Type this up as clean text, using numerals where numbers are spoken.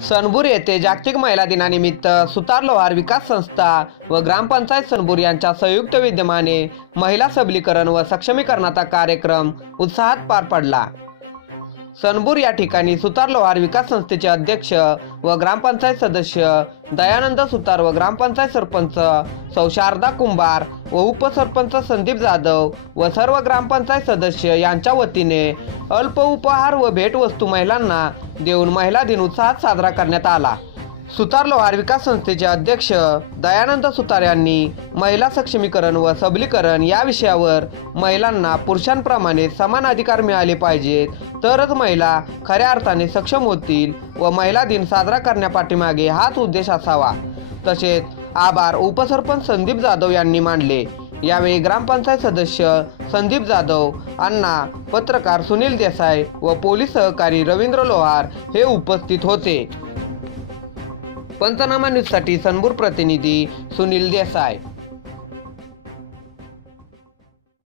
सणबूर येथे जागतिक महिला दिनानिमित्त सुतार लोहार विकास संस्था व ग्रामपंचायत सणबूर यांच्या संयुक्त विद्यमाने महिला सबलीकरण व सक्षमीकरणाचा कार्यक्रम उत्साहात पार पडला। सणबूर या ठिकाणी सुतार लोहार विकास संस्थेचे अध्यक्ष व ग्रामपंचायत सदस्य दयानंद सुतार व ग्रामपंचायत सरपंच सौ शारदा कुंभार व उपसरपंच संदीप जाधव व सर्व ग्रामपंचायत सदस्य यांच्या वतीने अल्प उपहार व भेटवस्तू महिलांना देऊन महिला दिन उत्साहात साजरा करण्यात आला। सुतार लोहार विकास संस्थेचे अध्यक्ष दयानंद सुतार यांनी महिला सक्षमीकरण व सबलीकरण या विषयावर महिलांना पुरुषांप्रमाणे समान अधिकार मिळाले पाहिजेत, तरच महिला खऱ्या अर्थाने सक्षम होतील व महिला दिन साजरा करण्यापाठीमागे हाच उद्देश असावा। तसेच आभार उपसरपंच संदीप जाधव यांनी मानले। यावेळी ग्रामपंचायत सदस्य संदीप जाधव, अण्णा, पत्रकार सुनील देसाई व पोलीस सहकारी रवींद्र लोहार हे उपस्थित होते। पंचनामा न्यूजसाठी सणबूर प्रतिनिधी सुनील देसाई।